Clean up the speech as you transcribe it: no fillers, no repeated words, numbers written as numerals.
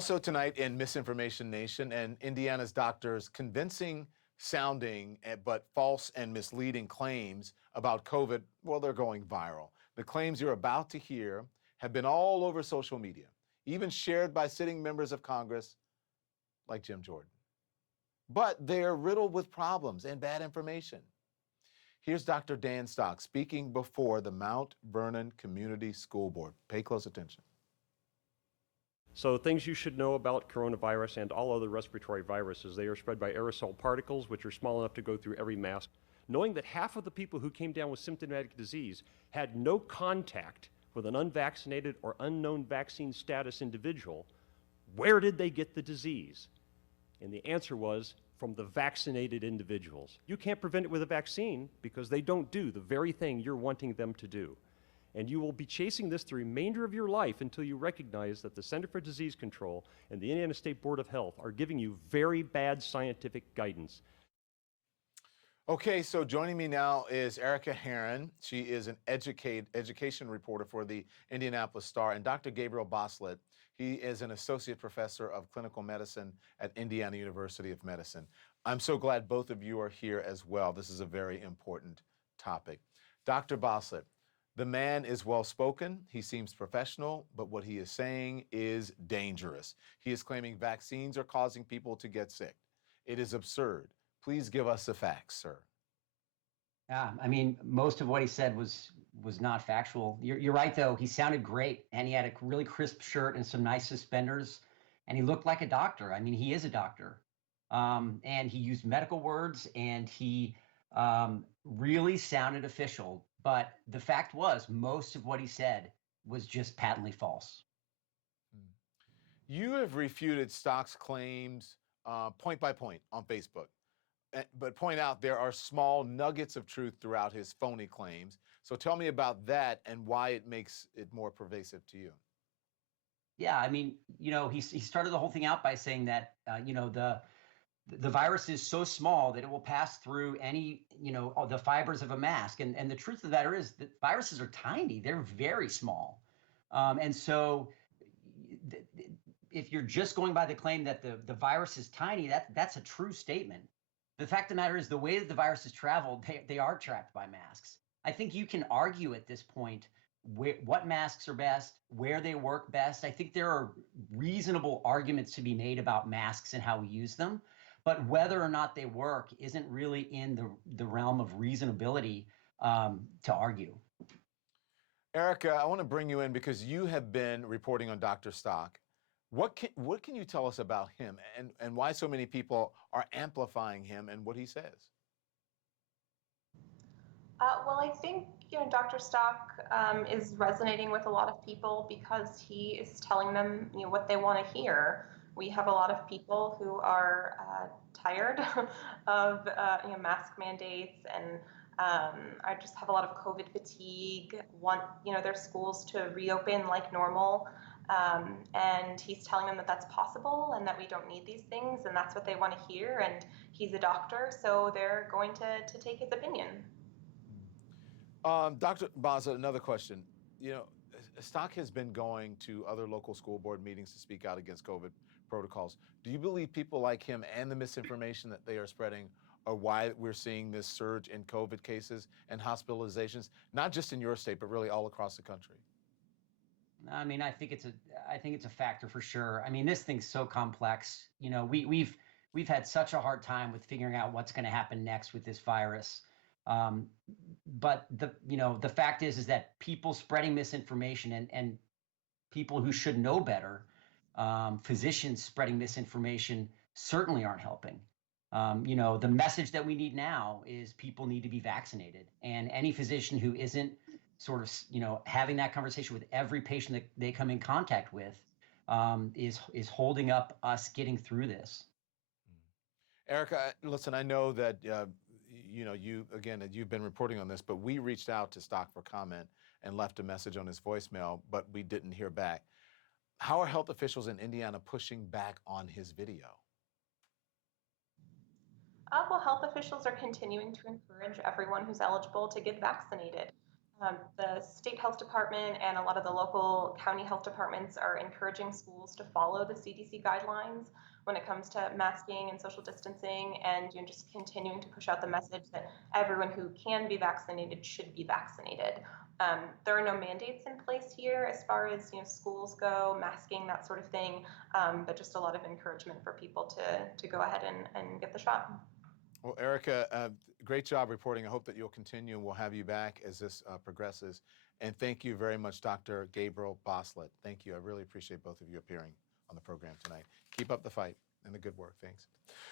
Also tonight in Misinformation Nation, and Indiana's doctors convincing sounding but false and misleading claims about COVID, well, they're going viral. The claims you're about to hear have been all over social media, even shared by sitting members of Congress like Jim Jordan. But they're riddled with problems and bad information. Here's Dr. Dan Stock speaking before the Mount Vernon Community School Board. Pay close attention. So things you should know about coronavirus and all other respiratory viruses: they are spread by aerosol particles, which are small enough to go through every mask. Knowing that half of the people who came down with symptomatic disease had no contact with an unvaccinated or unknown vaccine status individual, where did they get the disease? And the answer was from the vaccinated individuals. You can't prevent it with a vaccine because they don't do the very thing you're wanting them to do. And you will be chasing this the remainder of your life until you recognize that the Center for Disease Control and the Indiana State Board of Health are giving you very bad scientific guidance. Okay, so joining me now is Erica Herron. She is an education reporter for the Indianapolis Star, and Dr. Gabriel Bosslet. He is an associate professor of clinical medicine at Indiana University of Medicine. I'm so glad both of you are here as well. This is a very important topic. Dr. Bosslet, the man is well-spoken, he seems professional, but what he is saying is dangerous. He is claiming vaccines are causing people to get sick. It is absurd. Please give us the facts, sir. Yeah, I mean, most of what he said was not factual. You're right, though. He sounded great, and he had a really crisp shirt and some nice suspenders, and he looked like a doctor. I mean, he is a doctor. And he used medical words, and he really sounded official. But the fact was, most of what he said was just patently false. You have refuted Stock's claims point by point on Facebook, but point out there are small nuggets of truth throughout his phony claims. So tell me about that and why it makes it more pervasive to you. Yeah, I mean, he started the whole thing out by saying that, the virus is so small that it will pass through any, the fibers of a mask. And the truth of the matter is that viruses are tiny. They're very small. And so if you're just going by the claim that the virus is tiny, that's a true statement. The fact of the matter is the way that the virus has traveled, they are trapped by masks. I think you can argue at this point what masks are best, where they work best. I think there are reasonable arguments to be made about masks and how we use them. But whether or not they work isn't really in the realm of reasonability to argue. Erica, I want to bring you in because you have been reporting on Dr. Stock. What can you tell us about him and why so many people are amplifying him and what he says? Well, I think Dr. Stock is resonating with a lot of people because he is telling them what they want to hear. We have a lot of people who are tired of mask mandates and I just have a lot of COVID fatigue, want their schools to reopen like normal. And he's telling them that that's possible and that we don't need these things, and that's what they want to hear. And he's a doctor, so they're going to take his opinion. Dr. Bosslet, another question. Stock has been going to other local school board meetings to speak out against COVID protocols. Do you believe people like him and the misinformation that they are spreading are why we're seeing this surge in COVID cases and hospitalizations, not just in your state, but really all across the country? I mean, I think it's a factor for sure. I mean, this thing's so complex. We've had such a hard time with figuring out what's going to happen next with this virus. But the fact is that people spreading misinformation and people who should know better, physicians spreading misinformation certainly aren't helping. The message that we need now is people need to be vaccinated, and any physician who isn't sort of, having that conversation with every patient that they come in contact with is holding up us getting through this. Erica, listen, I know that, you've been reporting on this, but we reached out to Stock for comment and left a message on his voicemail, but we didn't hear back. How are health officials in Indiana pushing back on his video? Well, health officials are continuing to encourage everyone who's eligible to get vaccinated. The state health department and a lot of the local county health departments are encouraging schools to follow the CDC guidelines when it comes to masking and social distancing, and just continuing to push out the message that everyone who can be vaccinated should be vaccinated. There are no mandates in place here as far as schools go, masking, that sort of thing, but just a lot of encouragement for people to go ahead and get the shot. Well, Erica, great job reporting. I hope that you'll continue, and we'll have you back as this progresses. And thank you very much, Dr. Gabriel Bosslet. Thank you. I really appreciate both of you appearing on the program tonight. Keep up the fight and the good work. Thanks.